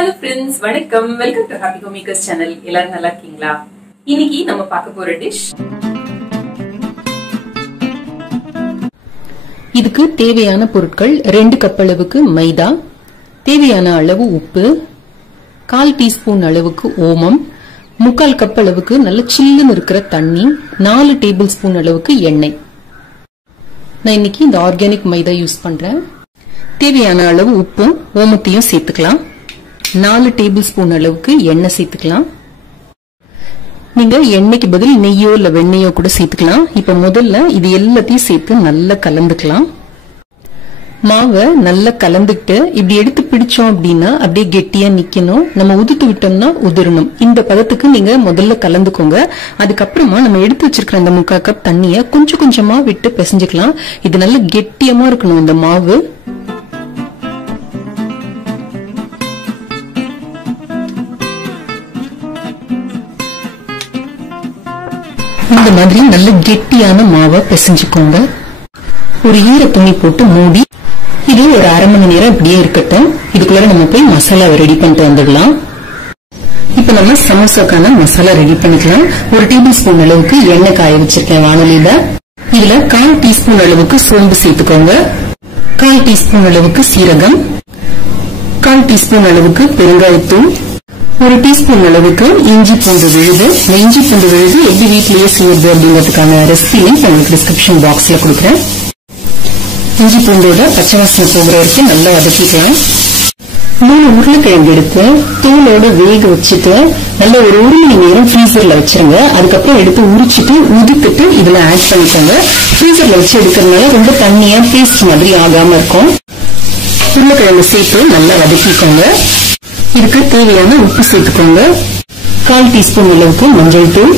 Hello friends, வணக்கம். Welcome to Happy Homemakers channel. எல்லாரும் நல்லா இருக்கீங்களா? இன்னைக்கு நம்ம பார்க்க போற டிஷ். இதுக்கு தேவையான பொருட்கள் 2 கப் அளவுக்கு மைதா, தேவையான அளவு உப்பு, 1/4 டீஸ்பூன் அளவுக்கு ஓமம், 3/4 கப் அளவுக்கு நல்ல சில்லுன்னு இருக்கிற தண்ணி, 4 டேபிள் ஸ்பூன் அளவுக்கு எண்ணெய். நான் இன்னைக்கு இந்த ஆர்கானிக் மைதா யூஸ் பண்றேன். தேவையான அளவு உப்பும் ஓமத்தையும் சேர்த்துக்கலாம். 4 டேபிள் ஸ்பூன் அளவுக்கு எண்ணெய் சேர்த்துக்கலாம். நீங்க எண்ணெய்க்கு பதில் நெய்யோ இல்ல வெண்ணெயோ கூட சேர்த்துக்கலாம். இப்ப முதல்ல இது எல்லாத்தையும் சேர்த்து நல்லா கலந்துக்கலாம். மாவை நல்லா கலந்துக்கிட்டு இப்படி எடுத்து பிடிச்சோம் அப்படின்னா அப்படியே கெட்டியா நிக்கணும். நம்ம உதுத்து விட்டோம்னா உதிரணும். இந்த பதத்துக்கு நீங்க முதல்ல கலந்துக்கோங்க. அதுக்கப்புறமா நம்ம எடுத்து வச்சிருக்கிற அந்த 3/4 கப் தண்ணிய கொஞ்சம் கொஞ்சமா விட்டு பிசைஞ்சுக்கலாம். இது நல்ல கெட்டியமா இருக்கணும் இந்த மாவு. இந்த மாதிரி நல்ல கெட்டியான மாவை பிசைஞ்சுக்கோங்க. ஒரு ஈர துணி போட்டு மூடி இது ஒரு அரை மணி நேரம் இப்படியே இருக்கட்டும். இதுக்குள்ள நம்ம போய் மசாலாவை ரெடி பண்ணிட்டு வந்துடலாம். இப்ப நம்ம சமோசாக்கான மசாலா ரெடி பண்ணிக்கலாம். ஒரு டேபிள் ஸ்பூன் அளவுக்கு எண்ணெய் காய வச்சிருக்கேன் வானலியில. இதுல 1/4 டீஸ்பூன் அளவுக்கு சோம்பு சேர்த்துக்கோங்க, 1/4 டீஸ்பூன் அளவுக்கு சீரகம், 1/4 டீஸ்பூன் அளவுக்கு பெருங்காயத்தூள், ஒரு டீஸ்பூன் அளவுக்கு இஞ்சி பூண்டு விழுது. இந்த இஞ்சி பூண்டு விழுது எப்படி வீட்டிலேயே செய்யுது அப்படிங்கிறதுக்கான ரெசிபி லிங்க் உங்களுக்கு டிஸ்கிரிப்ஷன் பாக்ஸ்ல கொடுக்குறேன். இஞ்சி பூண்டோட பச்சை வாசனை போகிற வரைக்கும் நல்லா வதக்கிக்கலாம். 3 உருளைக்கிழங்கு எடுத்து தூளோட வேக வச்சுட்டு நல்ல ஒரு 1 மணி நேரம் ஃப்ரீசர்ல வச்சிருங்க. அதுக்கப்புறம் எடுத்து உரிச்சிட்டு உதுத்துட்டு இதுல ஆட் பண்ணிக்கோங்க. ஃப்ரீசர்ல வச்சு எடுக்கிறதுனால ரொம்ப தண்ணியா பேஸ்ட் மாதிரி ஆகாம இருக்கும். உருளைக்கிழங்கு சேர்த்து நல்லா வதக்கிக்கோங்க. இதுக்கு தேவையான உப்பு சேர்த்துக்கோங்க. 1/4 டீஸ்பூன் அளவுக்கு மஞ்சள் தூள்,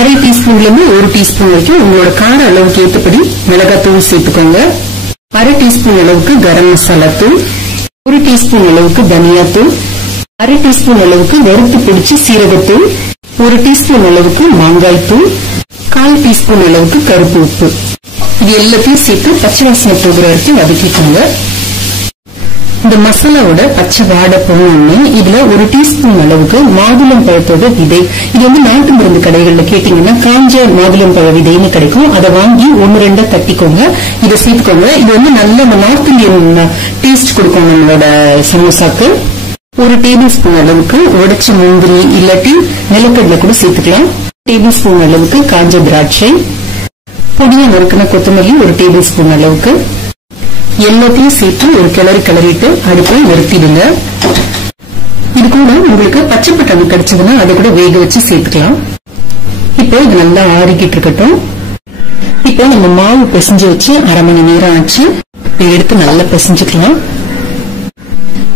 1/2 டீஸ்பூன்ல இருந்து 1 டீஸ்பூன் வரைக்கும் உங்களோட கார அளவுக்கு ஏற்றபடி மிளகாத்தூள் சேர்த்துக்கோங்க. 1/2 டீஸ்பூன் அளவுக்கு கரம் மசாலா தூள், 1 டீஸ்பூன் அளவுக்கு தனியாத்தூள், 1/2 டீஸ்பூன் அளவுக்கு வறுத்து பிடிச்சு சீரகத்தூள், 1 டீஸ்பூன் அளவுக்கு மாங்காய் தூள், 1/4 டீஸ்பூன் அளவுக்கு கருப்பு உப்பு. இது எல்லாத்தையும் சேர்த்து பச்சை வாசனை போகிற வரைக்கும் வதக்கிக்கோங்க. இந்த மசாலாவோட பச்சை வாடை போனோம்னு இதுல 1 டீஸ்பூன் அளவுக்கு மாதுளம் பழத்தோட விதை. இது வந்து நாட்டு மருந்து கடைகள்ல கேட்டீங்கன்னா காஞ்ச மாதுளம் பழ விதைன்னு கிடைக்கும். அதை வாங்கி 1-2 தட்டிக்கோங்க. இதை சேர்த்துக்கோங்க. இது வந்து நல்ல நார்த் இந்தியன் டேஸ்ட் கொடுக்கும் நம்மளோட சமோசாக்கு. 1 டேபிள் ஸ்பூன் அளவுக்கு உடைச்ச முந்திரி இல்லாட்டி நிலக்கடலை கூட சேர்த்துக்கலாம். 1 டேபிள் ஸ்பூன் அளவுக்கு காஞ்ச திராட்சை, பொடியா நறுக்கின கொத்தமல்லி 1 டேபிள் ஸ்பூன் அளவுக்கு. எல்லாத்தையும் சேர்த்து ஒரு கிளறிட்டு அடுப்பை நிறுத்திடுங்க. இது கூட உங்களுக்கு பச்சை பட்டாணி கிடைச்சதுன்னா அதை கூட வேக வச்சு சேர்த்துக்கலாம். இப்போ இது நல்லா ஆறிக்கிட்டு இருக்கட்டும். இப்போ நம்ம மாவு பிசைஞ்சு வச்சு அரை மணி நேரம் ஆச்சு. எடுத்து நல்லா பிசைஞ்சுக்கலாம்.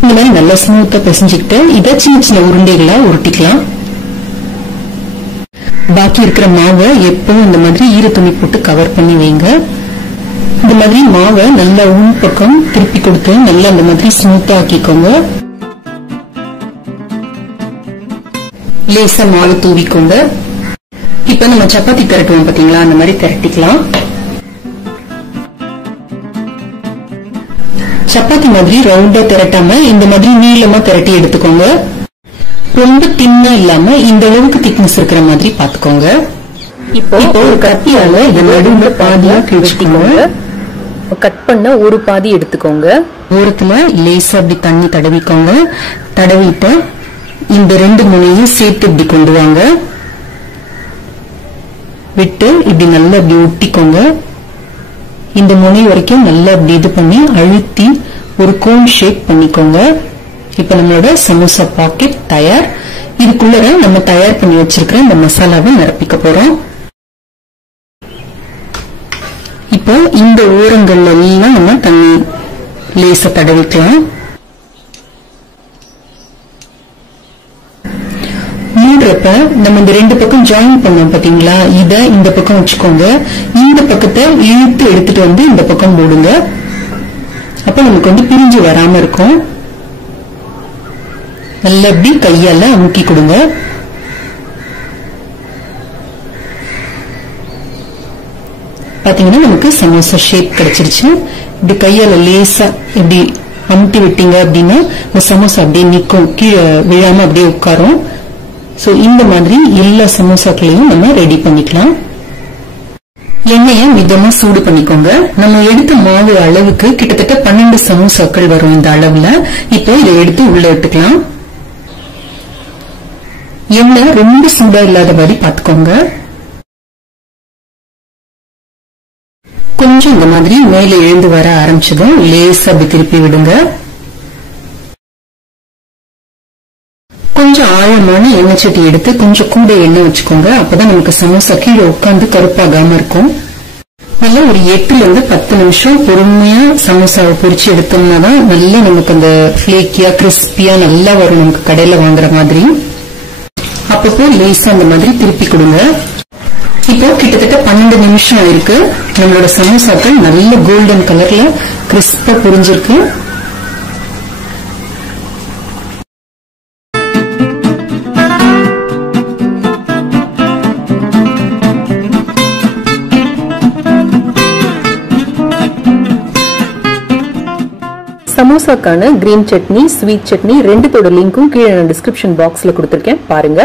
இந்த மாதிரி நல்லா ஸ்மூத்தா பிசைஞ்சுக்கிட்டு இதை சின்ன சின்ன உருண்டைகளா உருட்டிக்கலாம். பாக்கி இருக்கிற மாவை எப்பவும் இந்த மாதிரி ஈர துணி போட்டு கவர் பண்ணி வைங்க. இந்த மாதிரி மாவை நல்லா உள் பக்கம் திருப்பி கொடுத்து நல்லா இந்த மாதிரி ஸ்மூத்தா ஆக்கிக்கோங்க. லேசா மாவு தூவிக்கோங்க. இப்ப நம்ம சப்பாத்தி திரட்டுவோம் பாத்தீங்களா, அந்த மாதிரி திரட்டிக்கலாம். சப்பாத்தி மாதிரி ரவுண்டா திரட்டாம இந்த மாதிரி நீளமா திரட்டி எடுத்துக்கோங்க. ரொம்ப தின்னா இல்லாம இந்த அளவுக்கு திக்னஸ் இருக்கிற மாதிரி பாத்துக்கோங்க. இப்போ ஒரு கத்தியால இந்த நடுவுல பாதியா கிழிச்சுக்கோங்க. கட் பண்ண ஒரு பாதி எடுத்துக்கோங்க. ஓரத்துல லேசா அப்படி தண்ணி தடவிக்கோங்க. தடவிட்டு இந்த 2 முனையும் சேர்த்து இப்படி கொண்டு வாங்க. விட்டு இப்படி நல்லா இப்படி ஒட்டிக்கோங்க. இந்த முனை வரைக்கும் நல்லா இப்படி இது பண்ணி அழுத்தி ஒரு கோன் ஷேப் பண்ணிக்கோங்க. இப்ப நம்மளோட சமோசா பாக்கெட் தயார். இதுக்குள்ள நம்ம தயார் பண்ணி வச்சிருக்கிற இந்த மசாலாவை நிரப்பிக்க போறோம். இப்போ இந்த ஓரங்கள்ல எல்லாம் நம்ம தண்ணி லேசா தடவிக்கலாம். மூடுறப்ப நம்ம இந்த 2 பக்கம் ஜாயின் பண்ணோம் பாத்தீங்களா, இத இந்த பக்கம் வச்சுக்கோங்க. இந்த பக்கத்தை இழுத்து எடுத்துட்டு வந்து இந்த பக்கம் மூடுங்க. அப்ப நமக்கு வந்து பிரிஞ்சு வராம இருக்கும். நல்லா இப்படி கையால அமுக்கி கொடுங்க. பாத்தீங்கன்னா நமக்கு சமோசா ஷேப் கிடைச்சிருச்சு. இப்படி கையால லேசா இப்படி அமுட்டி விட்டீங்க அப்படின்னா இந்த சமோசா அப்படியே நிற்கும், கீழே விழாம அப்படியே உட்காரும். சோ இந்த மாதிரி எல்லா சமோசாக்களையும் நம்ம ரெடி பண்ணிக்கலாம். எண்ணெயை மிதமா சூடு பண்ணிக்கோங்க. நம்ம எடுத்த மாவு அளவுக்கு கிட்டத்தட்ட 12 சமோசாக்கள் வரும் இந்த அளவுல. இப்போ இதை எடுத்து உள்ள விட்டுக்கலாம். எண்ணெய் ரொம்ப சூடா இல்லாத மாதிரி பாத்துக்கோங்க. கொஞ்சம் இந்த மாதிரி மேல எழுந்து வர ஆரம்பிச்சதும் லேசா அப்படி திருப்பி விடுங்க. கொஞ்சம் ஆழமான எண்ணெய் சட்டி எடுத்து கொஞ்சம் கூட எண்ணெய் வச்சுக்கோங்க. அப்பதான் நமக்கு சமோசா கீழே உட்காந்து கருப்பாகாம இருக்கும். நல்லா ஒரு 8 to 10 நிமிஷம் பொறுமையா சமோசாவை பொரிச்சு எடுத்தோம்னா தான் நல்லா நமக்கு அந்த ஃபிளேக்கியா கிறிஸ்பியா நல்லா வரும், நமக்கு கடையில வாங்குற மாதிரி. அப்பப்போ லேசா அந்த மாதிரி திருப்பி கொடுங்க. இப்போ கிட்டத்தட்ட 12 நிமிஷம் ஆயிருக்கு. நம்மளோட சமோசாக்கள் நல்ல கோல்டன் கலர்ல கிறிஸ்பா பொரிஞ்சிருக்கு. சமோசாக்கான கிரீன் சட்னி, ஸ்வீட் சட்னி ரெண்டுத்தோட லிங்க்கும் கீழே நான் டிஸ்கிரிப்ஷன் பாக்ஸ்ல கொடுத்திருக்கேன், பாருங்க.